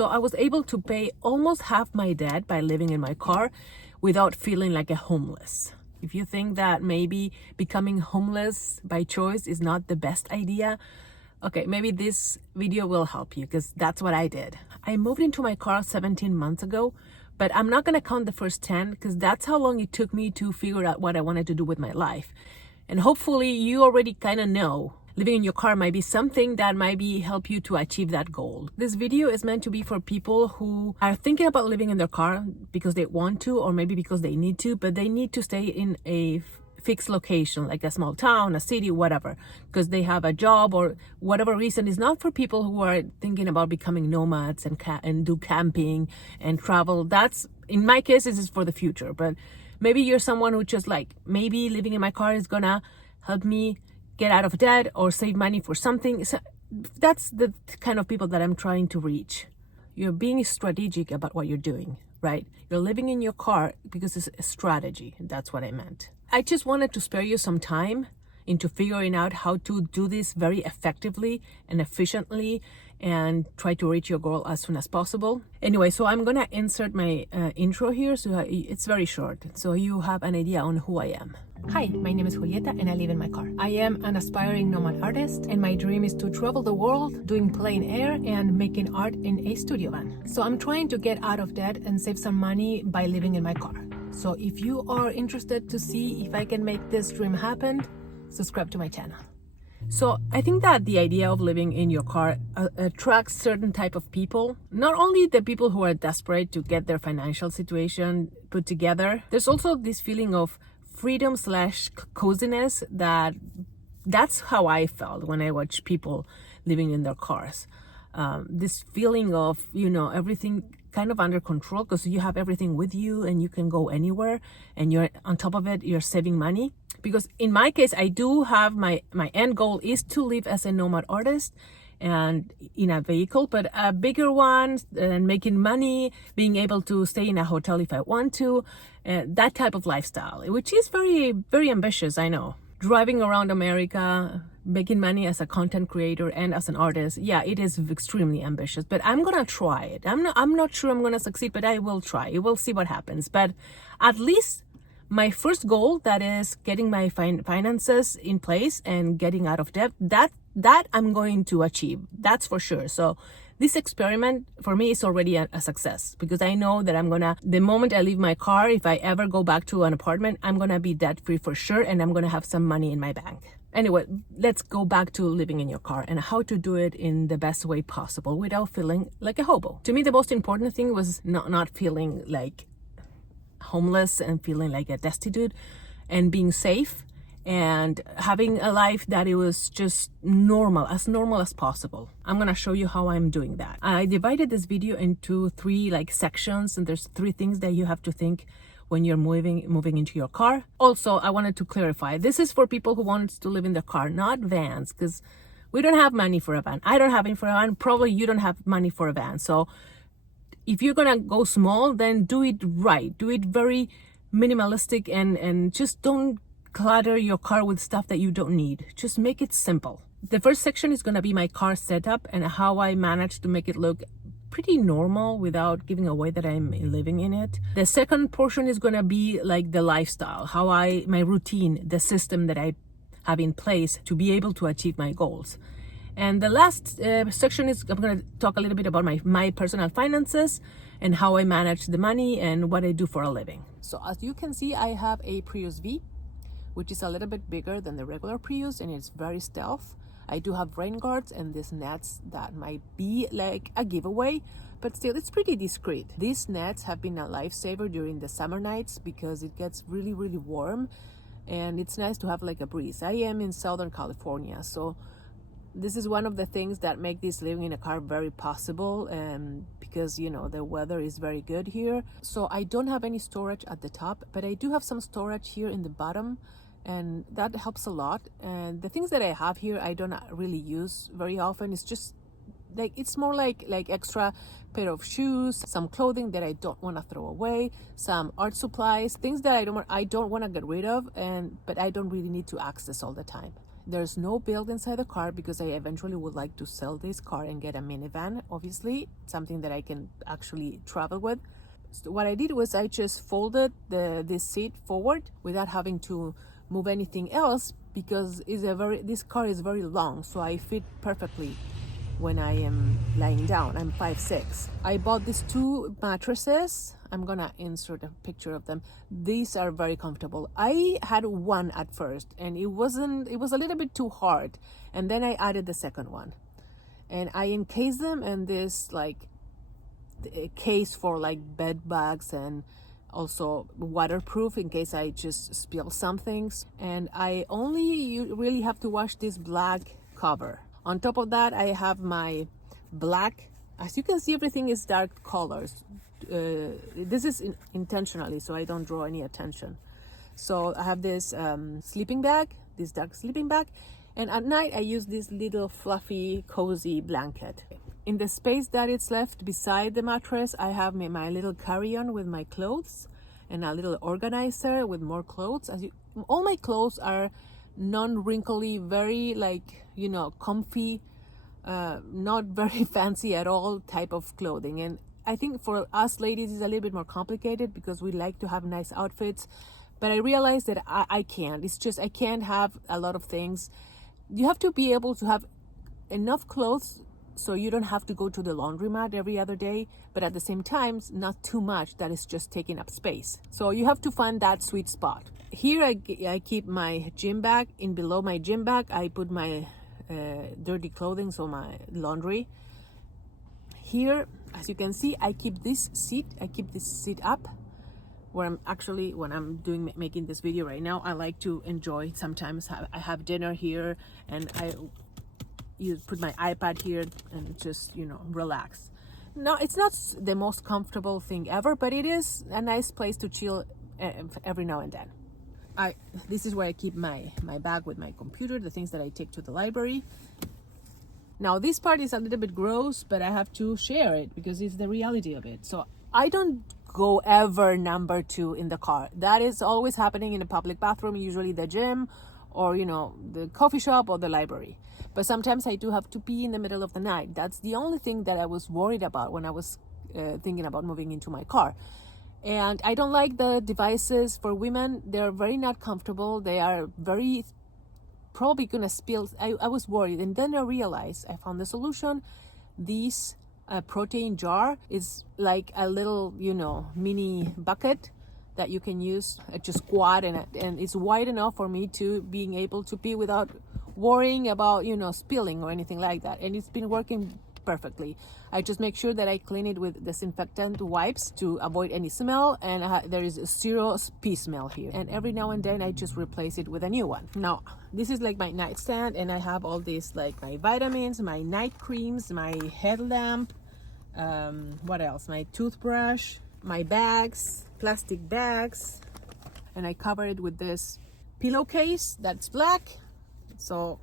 So I was able to pay almost half my debt by living in my car without feeling like a homeless. If you think that maybe becoming homeless by choice is not the best idea, okay, maybe this video will help you, because that's what I did. I moved into my car 17 months ago, but I'm not gonna count the first 10 because that's how long it took me to figure out what I wanted to do with my life. And hopefully you already kind of know living in your car might be something that might be help you to achieve that goal. This video is meant to be for people who are thinking about living in their car because they want to, or maybe because they need to, but they need to stay in a fixed location, like a small town, a city, whatever, because they have a job or whatever reason. Is not for people who are thinking about becoming nomads and do camping and travel. That's, in my case, this is for the future. But maybe you're someone who just like, maybe living in my car is gonna help me get out of debt or save money for something. So that's the kind of people that I'm trying to reach. You're being strategic about what you're doing, right? You're living in your car because it's a strategy. That's what I meant. I just wanted to spare you some time into figuring out how to do this very effectively and efficiently and try to reach your goal as soon as possible. Anyway, so I'm gonna insert my intro here, so it's very short, so you have an idea on who I am. Hi, my name is Julieta and I live in my car. I am an aspiring nomad artist and my dream is to travel the world doing plein air and making art in a studio van. So I'm trying to get out of debt and save some money by living in my car. So if you are interested to see if I can make this dream happen, subscribe to my channel. So I think that the idea of living in your car attracts certain type of people. Not only the people who are desperate to get their financial situation put together, there's also this feeling of freedom / coziness that's how I felt when I watched people living in their cars. This feeling of, everything kind of under control because you have everything with you and you can go anywhere, and you're on top of it, you're saving money. Because in my case, I do have my end goal is to live as a nomad artist and in a vehicle, but a bigger one, and making money, being able to stay in a hotel if I want to, that type of lifestyle, which is very, very ambitious, I know. Driving around America, making money as a content creator and as an artist, yeah, it is extremely ambitious, but I'm gonna try it. I'm not sure I'm gonna succeed, but I will try. We'll see what happens. But at least my first goal, that is getting my finances in place and getting out of debt, that I'm going to achieve. That's for sure. So this experiment for me is already a success, because I know that the moment I leave my car, if I ever go back to an apartment, I'm gonna be debt free for sure, and I'm gonna have some money in my bank. Anyway, let's go back to living in your car and how to do it in the best way possible without feeling like a hobo. To me, the most important thing was not feeling like homeless and feeling like a destitute, and being safe and having a life that it was just normal as possible. I'm gonna show you how I'm doing that. I divided this video into 3 sections, and there's 3 things that you have to think when you're moving into your car. Also, I wanted to clarify, this is for people who want to live in their car, not vans, because we don't have money for a van. I don't have it for a van. Probably you don't have money for a van. So if you're gonna go small, then do it right. Do it very minimalistic, and just don't clutter your car with stuff that you don't need. Just make it simple. The first section is gonna be my car setup and how I managed to make it look pretty normal without giving away that I'm living in it. The second portion is gonna be like the lifestyle, my routine, the system that I have in place to be able to achieve my goals. And the last section is I'm going to talk a little bit about my personal finances and how I manage the money and what I do for a living. So as you can see, I have a Prius V, which is a little bit bigger than the regular Prius, and it's very stealth. I do have rain guards and these nets that might be like a giveaway, but still it's pretty discreet. These nets have been a lifesaver during the summer nights because it gets really, really warm, and it's nice to have like a breeze. I am in Southern California, so this is one of the things that make this living in a car very possible, because the weather is very good here. So I don't have any storage at the top, but I do have some storage here in the bottom, and that helps a lot. And the things that I have here I don't really use very often. It's just like, it's more like extra pair of shoes, some clothing that I don't want to throw away, some art supplies, things that I don't want to get rid of, but I don't really need to access all the time. There's no build inside the car because I eventually would like to sell this car and get a minivan, obviously, something that I can actually travel with. So what I did was I just folded this seat forward without having to move anything else, because this car is very long, so I fit perfectly when I am lying down. I'm 5'6". I bought these 2 mattresses. I'm gonna insert a picture of them. These are very comfortable. I had one at first and it was a little bit too hard, and then I added the second one, and I encased them in this like a case for like bed bugs, and also waterproof in case I just spill something. And you really have to wash this black cover. On top of that, I have my black, as you can see, everything is dark colors. This is intentionally so I don't draw any attention. So I have this sleeping bag, this dark sleeping bag, and at night I use this little fluffy cozy blanket. In the space that is left beside the mattress, I have my little carry-on with my clothes and a little organizer with more clothes. All my clothes are non-wrinkly, very comfy, not very fancy at all type of clothing. And I think for us ladies it's a little bit more complicated because we like to have nice outfits, but I realized that I can't. It's just I can't have a lot of things. You have to be able to have enough clothes so you don't have to go to the laundromat every other day, but at the same time not too much that is just taking up space. So you have to find that sweet spot. Here I keep my gym bag. In below my gym bag I put my dirty clothing, so my laundry. Here, as you can see, I keep this seat up where I'm actually, when I'm making this video right now, I like to enjoy. Sometimes I have dinner here and you put my iPad here and just relax. No, it's not the most comfortable thing ever, but it is a nice place to chill every now and then. This is where I keep my bag with my computer, the things that I take to the library. Now this part is a little bit gross, but I have to share it because it's the reality of it. So I don't go ever number 2 in the car. That is always happening in a public bathroom, usually the gym or the coffee shop or the library. But sometimes I do have to pee in the middle of the night. That's the only thing that I was worried about when I was thinking about moving into my car. And I don't like the devices for women. They're very not comfortable. They are very probably gonna spill. I was worried, and then I realized I found the solution. This protein jar is like a little mini bucket that you can use to squat, and it's wide enough for me to being able to pee without worrying about spilling or anything like that. And it's been working perfectly. I just make sure that I clean it with disinfectant wipes to avoid any smell, and there is 0 pee smell here. And every now and then I just replace it with a new one. Now this is like my nightstand, and I have all these like my vitamins, my night creams, my headlamp, what else, my toothbrush, my bags, plastic bags, and I cover it with this pillowcase that's black. So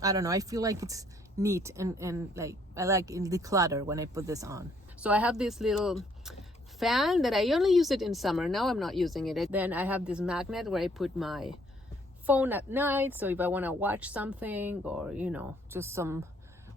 I don't know, I feel like it's neat and like I like in the clutter when I put this on. So I have this little fan that I only use it in summer. Now I'm not using it. Then I have this magnet where I put my phone at night, so if I want to watch something or just some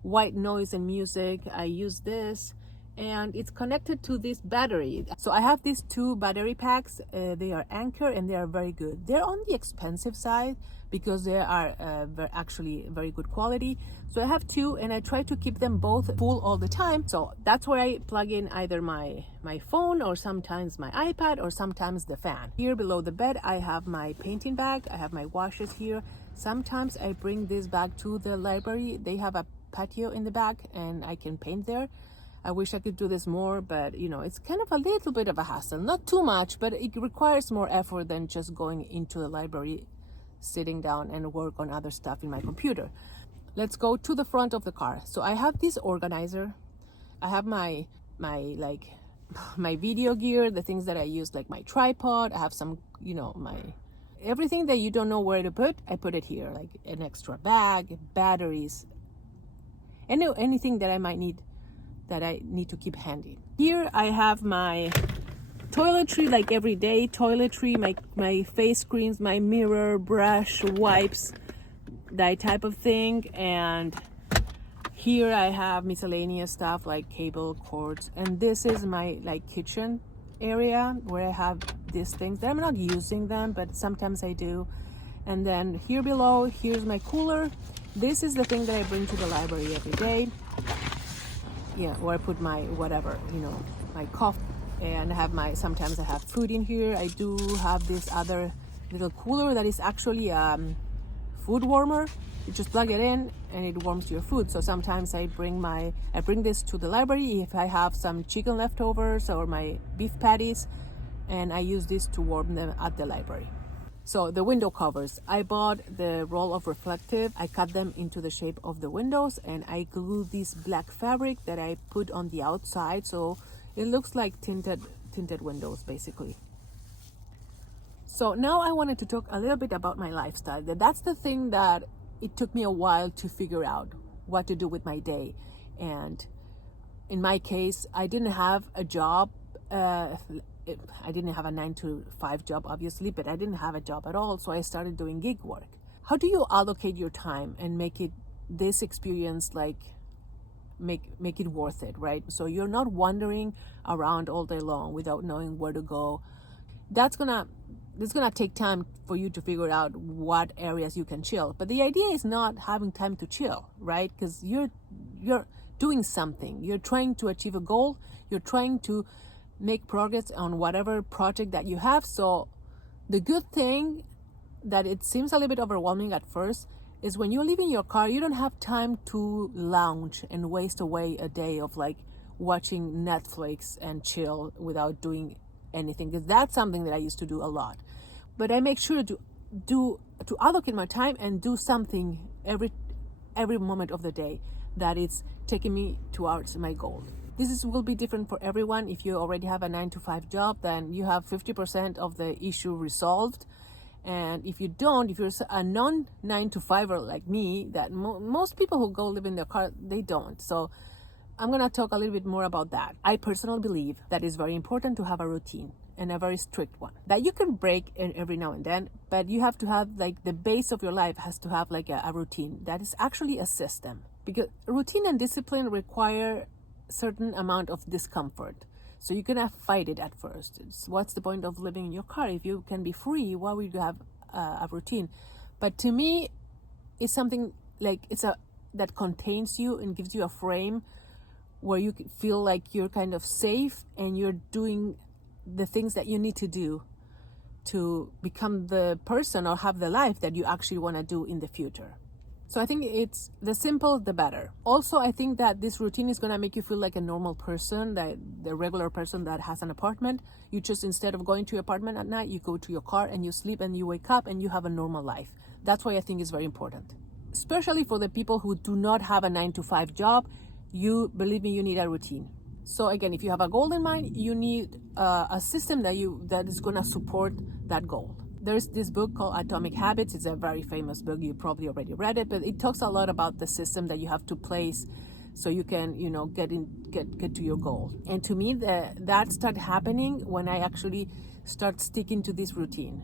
white noise and music, I use this. And it's connected to this battery. So I have these 2 battery packs. They are Anchor and they are very good. They're on the expensive side because they are actually very good quality. So I have 2, and I try to keep them both full all the time. So that's where I plug in either my phone or sometimes my iPad or sometimes the fan. Here below the bed I have my painting bag. I have my washes here. Sometimes I bring this bag to the library. They have a patio in the back and I can paint there. I wish I could do this more, but it's kind of a little bit of a hassle. Not too much, but it requires more effort than just going into the library, sitting down and work on other stuff in my computer. Let's go to the front of the car. So I have this organizer. I have my video gear, the things that I use, like my tripod. I have some, my everything that you don't know where to put, I put it here, like an extra bag, batteries, anything that I might need, that I need to keep handy. Here I have my toiletry, like everyday toiletry, my face creams, my mirror, brush, wipes, that type of thing. And here I have miscellaneous stuff like cable cords, and this is my like kitchen area where I have these things that I'm not using them, but sometimes I do. And then here below, here's my cooler. This is the thing that I bring to the library every day. Yeah, where I put my whatever, my coffee, and sometimes I have food in here. I do have this other little cooler that is actually food warmer. You just plug it in and it warms your food. So sometimes I bring this to the library if I have some chicken leftovers or my beef patties, and I use this to warm them at the library. So the window covers, I bought the roll of reflective. I cut them into the shape of the windows, and I glue this black fabric that I put on the outside, so it looks like tinted windows basically. So now I wanted to talk a little bit about my lifestyle. That's the thing that it took me a while to figure out what to do with my day. And in my case, I didn't have a job. I didn't have a 9-to-5 job, obviously, but I didn't have a job at all. So I started doing gig work. How do you allocate your time and make this experience like make it worth it, right? So you're not wandering around all day long without knowing where to go. It's gonna take time for you to figure out what areas you can chill. But the idea is not having time to chill, right? Because you're doing something. You're trying to achieve a goal. You're trying to make progress on whatever project that you have. So the good thing that it seems a little bit overwhelming at first is when you're leaving your car, you don't have time to lounge and waste away a day of like watching Netflix and chill without doing anything, because that's something that I used to do a lot. But I make sure to allocate my time and do something every moment of the day that is taking me towards my goal. This will be different for everyone. If you already have a 9-to-5 job, then you have 50% of the issue resolved. And if you don't, if you're a non-9-to-5er like me, that most people who go live in their car, they don't. So I'm going to talk a little bit more about that. I personally believe that it's very important to have a routine, and a very strict one that you can break every now and then, but you have to have like the base of your life has to have like a routine that is actually a system, because routine and discipline require certain amount of discomfort. So you're gonna fight it at first. What's the point of living in your car if you can be free? Why would you have a routine? But to me, it's something like that contains you and gives you a frame where you feel like you're kind of safe and you're doing the things that you need to do to become the person or have the life that you actually want to do in the future. So I think it's the simple, the better. Also, I think that this routine is going to make you feel like a normal person, that the regular person that has an apartment. You just, instead of going to your apartment at night, you go to your car and you sleep and you wake up and you have a normal life. That's why I think it's very important. Especially for the people who do not have a 9-to-5 job, believe me, you need a routine. So again, if you have a goal in mind, you need a system that is going to support that goal. There's this book called Atomic Habits. It's a very famous book. You probably already read it, but it talks a lot about the system that you have to place so you can, get to your goal. And to me, that started happening when I actually start sticking to this routine.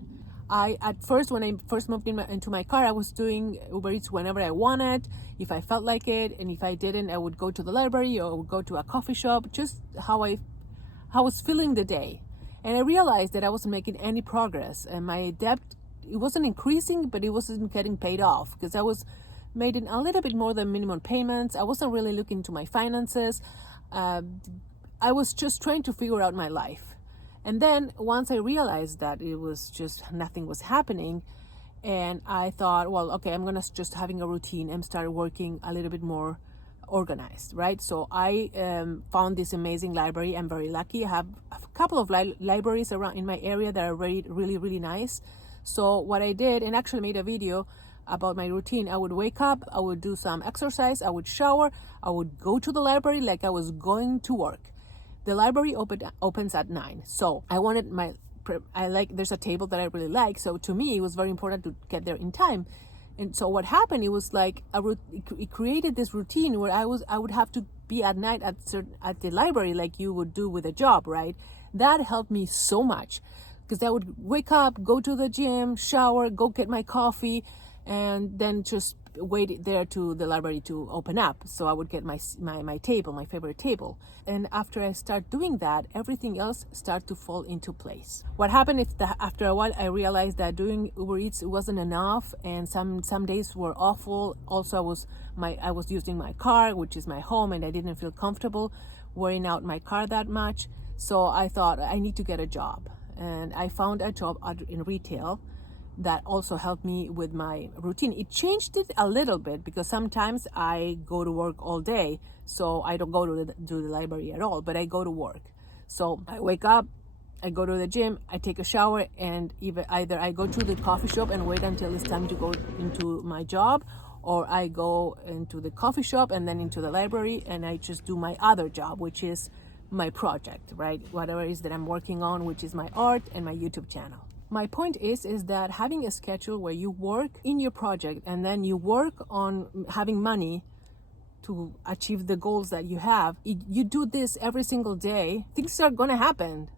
At first, when I first moved into my car, I was doing Uber Eats whenever I wanted, if I felt like it, and if I didn't, I would go to the library or would go to a coffee shop, just how I was feeling the day. And I realized that I wasn't making any progress, and my debt, it wasn't increasing, but it wasn't getting paid off, because I was making a little bit more than minimum payments. I wasn't really looking into my finances. I was just trying to figure out my life. And then once I realized that it was just nothing was happening, and I thought, well, okay, I'm gonna just having a routine and start working a little bit more organized, right? So I found this amazing library. I'm very lucky. I have a couple of libraries around in my area that are really, really, really nice. So what I did, and actually made a video about my routine, I would wake up, I would do some exercise, I would shower, I would go to the library like I was going to work. The library opens at 9. So I wanted there's a table that I really like. So to me, it was very important to get there in time. And so what happened, it was like it created this routine where I would have to be at night at the library like you would do with a job, right? That helped me so much, because I would wake up, go to the gym, shower, go get my coffee, and then just wait there to the library to open up. So I would get my table, my favorite table. And after I start doing that, everything else start to fall into place. What happened if after a while I realized that doing Uber Eats wasn't enough, and some days were awful. Also, I was using my car, which is my home, and I didn't feel comfortable wearing out my car that much. So I thought I need to get a job, and I found a job in retail that also helped me with my routine. It changed it a little bit because sometimes I go to work all day, so I don't go to the library at all, but I go to work. So I wake up, I go to the gym, I take a shower, and either I go to the coffee shop and wait until it's time to go into my job, or I go into the coffee shop and then into the library, and I just do my other job, which is my project, right? Whatever it is that I'm working on, which is my art and my YouTube channel. My point is that having a schedule where you work in your project and then you work on having money to achieve the goals that you have, you do this every single day, things are going to happen.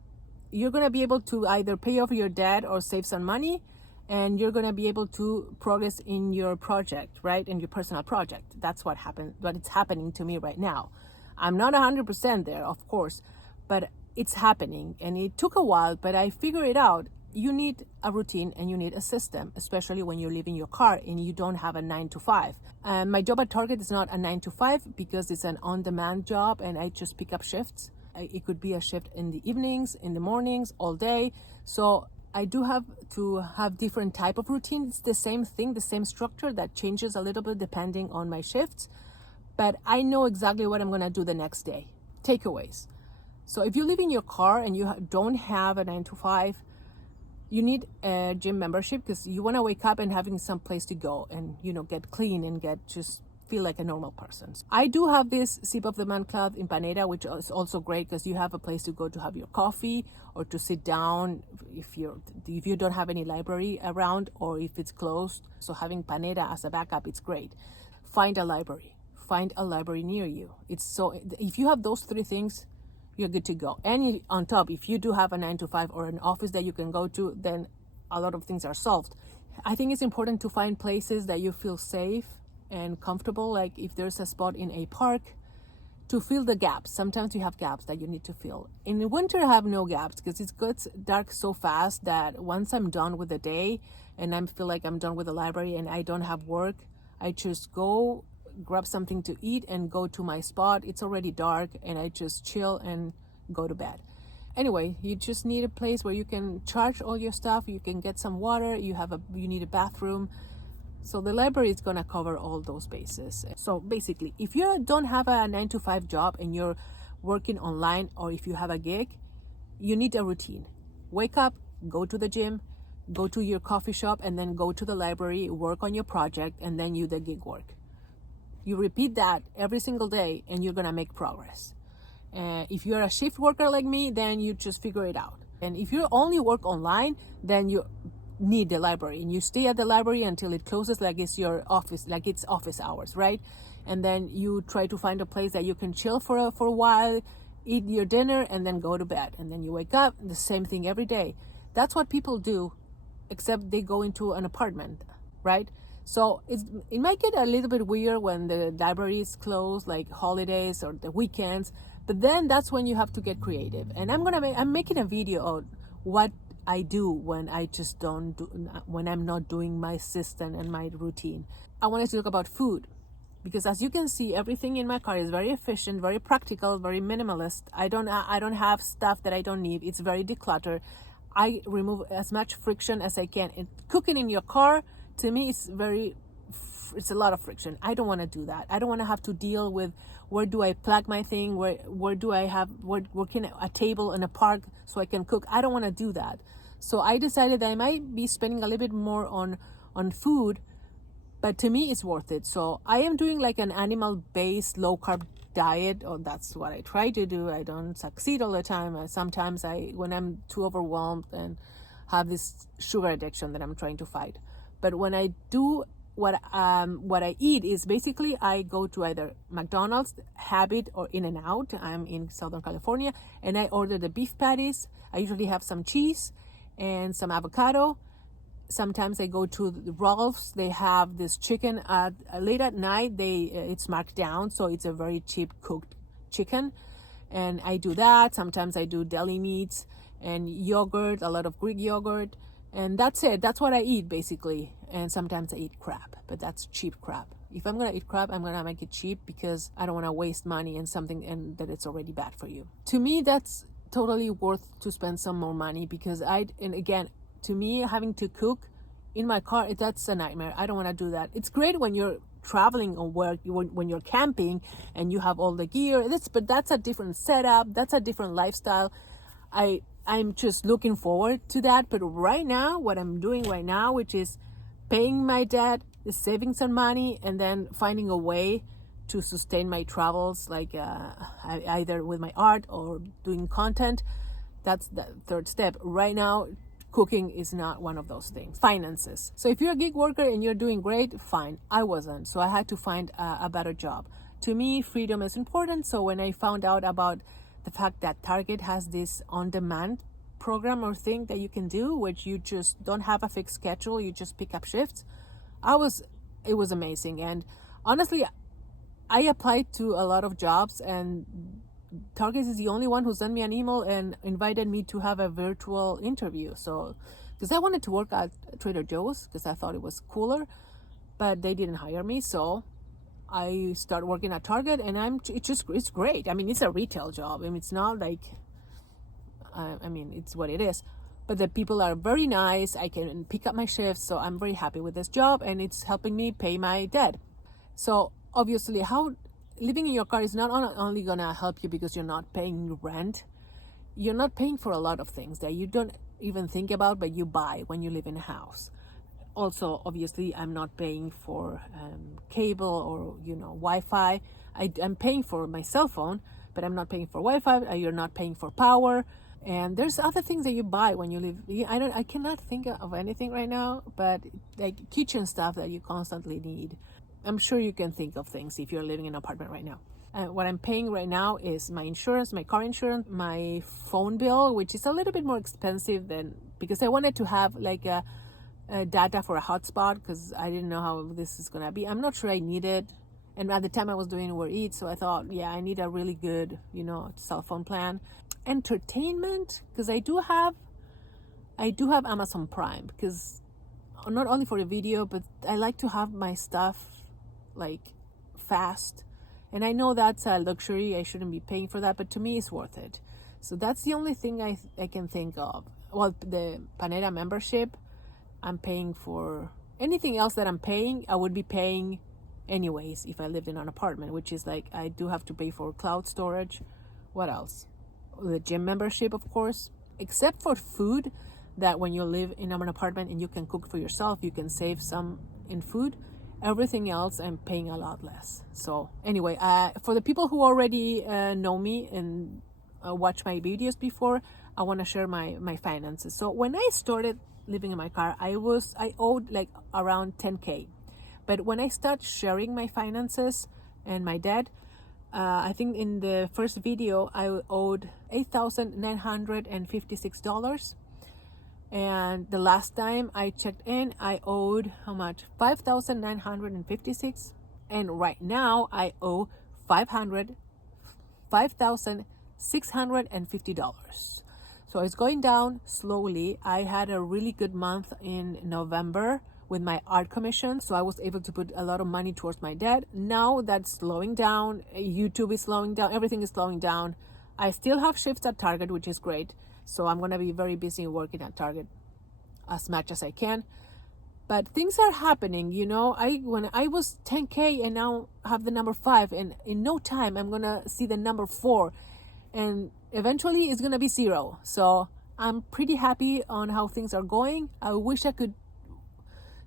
You're going to be able to either pay off your debt or save some money, and you're going to be able to progress in your project, right? In your personal project. That's what happened, but it's happening to me right now. I'm not 100% there, of course, but it's happening, and it took a while, but I figured it out. You need a routine and you need a system, especially when you're leaving your car and you don't have a 9 to 5. My job at Target is not a 9 to 5 because it's an on-demand job and I just pick up shifts. It could be a shift in the evenings, in the mornings, all day. So I do have to have different type of routine. It's the same thing, the same structure that changes a little bit depending on my shifts. But I know exactly what I'm going to do the next day. Takeaways. So if you live in your car and you don't have a 9 to 5, you need a gym membership because you want to wake up and having some place to go and, get clean and just feel like a normal person. I do have this Sip of the Month Club in Panera, which is also great because you have a place to go to have your coffee or to sit down if you don't have any library around or if it's closed. So having Panera as a backup, it's great. Find a library near you. If you have those three things, you're good to go. And on top, if you do have a 9 to 5 or an office that you can go to, then a lot of things are solved. I think it's important to find places that you feel safe and comfortable. Like if there's a spot in a park, to fill the gaps. Sometimes you have gaps that you need to fill. In the winter, I have no gaps because it gets dark so fast that once I'm done with the day and I feel like I'm done with the library and I don't have work, I just go grab something to eat and go to my spot. It's already dark and I just chill and go to bed. Anyway, you just need a place where you can charge all your stuff, you can get some water, you need a bathroom. So the library is going to cover all those bases. So basically, if you don't have a 9 to 5 job and you're working online, or if you have a gig, you need a routine. Wake up, go to the gym, go to your coffee shop, and then go to the library, work on your project, and then you the gig work. You repeat that every single day and you're going to make progress. If you're a shift worker like me, then you just figure it out. And if you only work online, then you need the library and you stay at the library until it closes, like it's your office, like it's office hours, right? And then you try to find a place that you can chill for a while, eat your dinner, and then go to bed. And then you wake up, the same thing every day. That's what people do, except they go into an apartment, right? So it might get a little bit weird when the library is closed, like holidays or the weekends, but then that's when you have to get creative. And I'm making a video on what I do when when I'm not doing my system and my routine. I wanted to talk about food because, as you can see, everything in my car is very efficient, very practical, very minimalist. I don't have stuff that I don't need. It's very decluttered. I remove as much friction as I can. And cooking in your car, to me, it's a lot of friction. I don't want to do that. I don't want to have to deal with where do I plug my thing, where do I have working a table in a park so I can cook. I don't want to do that. So I decided that I might be spending a little bit more on food, but to me it's worth it. So I am doing like an animal-based low-carb diet, or that's what I try to do. I don't succeed all the time. Sometimes when I'm too overwhelmed and have this sugar addiction that I'm trying to fight. But when I do what I eat is basically I go to either McDonald's, Habit, or In-N-Out. I'm in Southern California, and I order the beef patties. I usually have some cheese and some avocado Sometimes I go to the Ralph's. They have this chicken at late at night. It's marked down, so it's a very cheap cooked chicken, and I do that. Sometimes I do deli meats and yogurt, a lot of Greek yogurt, and that's it. That's what I eat basically. And sometimes I eat crab, but that's cheap crab. If I'm gonna eat crab, I'm gonna make it cheap because I don't want to waste money in something and that it's already bad for you. To me, that's totally worth to spend some more money because and again, to me, having to cook in my car, that's a nightmare. I don't want to do that. It's great when you're traveling or work, when you're camping and you have all the gear. But that's a different setup. That's a different lifestyle. I'm just looking forward to that. But right now, what I'm doing right now, which is paying my debt, saving some money, and then finding a way to sustain my travels, like either with my art or doing content. That's the third step. Right now, cooking is not one of those things. Finances. So if you're a gig worker and you're doing great, fine. I wasn't. So I had to find a better job. To me, freedom is important. So when I found out about the fact that Target has this on-demand program or thing that you can do, which you just don't have a fixed schedule, you just pick up shifts, it was amazing. And honestly, I applied to a lot of jobs, and Target is the only one who sent me an email and invited me to have a virtual interview. So, because I wanted to work at Trader Joe's because I thought it was cooler, but they didn't hire me. So I started working at Target, and it's great. I mean, it's a retail job. I mean, it's not like, it's what it is. But the people are very nice. I can pick up my shifts, so I'm very happy with this job, and it's helping me pay my debt. So obviously, living in your car is not only gonna help you because you're not paying rent. You're not paying for a lot of things that you don't even think about, but you buy when you live in a house. Also, obviously, I'm not paying for cable or Wi-Fi. I'm paying for my cell phone, but I'm not paying for Wi-Fi. You're not paying for power. And there's other things that you buy when you live. I cannot think of anything right now, but like kitchen stuff that you constantly need. I'm sure you can think of things if you're living in an apartment right now. What I'm paying right now is my insurance, my car insurance, my phone bill, which is a little bit more expensive because I wanted to have like a data for a hotspot because I didn't know how this is gonna be. I'm not sure I need it. And at the time I was doing Uber Eats, so I thought, yeah, I need a really good, cell phone plan. Entertainment, because I do have Amazon Prime, because not only for the video, but I like to have my stuff like fast. And I know that's a luxury. I shouldn't be paying for that, but to me, it's worth it. So that's the only thing I can think of. Well, the Panera membership, I'm paying for. Anything else that I'm paying, I would be paying anyways if I lived in an apartment, which is like I do have to pay for cloud storage. What else? The gym membership, of course, except for food, that when you live in an apartment and you can cook for yourself, you can save some in food. Everything else, I'm paying a lot less. So anyway, for the people who already know me and watch my videos before, I want to share my finances. So when I started living in my car, I owed like around 10K. But when I start sharing my finances and my debt, I think in the first video, I owed $8,956. And the last time I checked in, I owed how much? $5,956. And right now I owe $5,650. So it's going down slowly. I had a really good month in November with my art commission, so I was able to put a lot of money towards my debt. Now that's slowing down. YouTube is slowing down. Everything is slowing down. I still have shifts at Target, which is great. So I'm going to be very busy working at Target as much as I can. But things are happening, when I was 10K and now have the number 5, and in no time I'm going to see the number 4, and eventually it's going to be 0. So I'm pretty happy on how things are going. I wish I could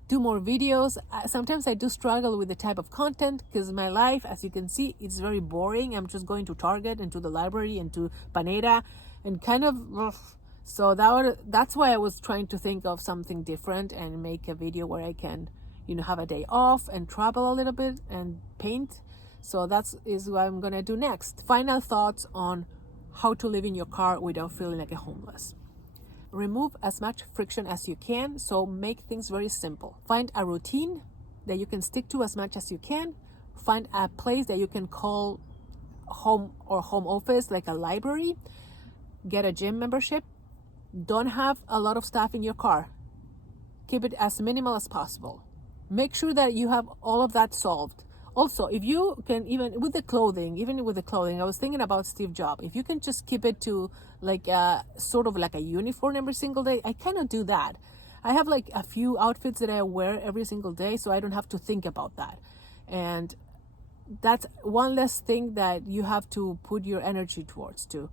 do more videos. Sometimes I do struggle with the type of content because my life, as you can see, it's very boring. I'm just going to Target and to the library and to Panera and kind of so that's why I was trying to think of something different and make a video where I can have a day off and travel a little bit and paint. So that is what I'm gonna do next. Final thoughts on how to live in your car without feeling like a homeless. remove as much friction as you can. So make things very simple. Find a routine that you can stick to as much as you can. Find a place that you can call home or home office, like a library. Get a gym membership. Don't have a lot of stuff in your car. Keep it as minimal as possible. Make sure that you have all of that solved. Also, if you can, even with the clothing, I was thinking about Steve Jobs. If you can just keep it to like a sort of like a uniform every single day, I cannot do that. I have like a few outfits that I wear every single day, so I don't have to think about that. And that's one less thing that you have to put your energy towards too.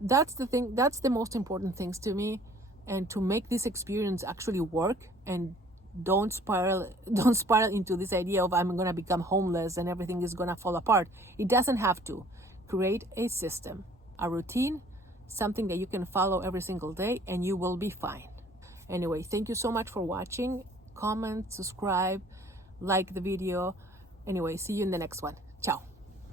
That's the thing, that's the most important things to me. And to make this experience actually work, and don't spiral into this idea of I'm gonna become homeless and everything is gonna fall apart. It doesn't have to. Create a system, a routine, something that you can follow every single day, and you will be fine. Anyway, thank you so much for watching. Comment, subscribe, like the video. Anyway, see you in the next one. Ciao.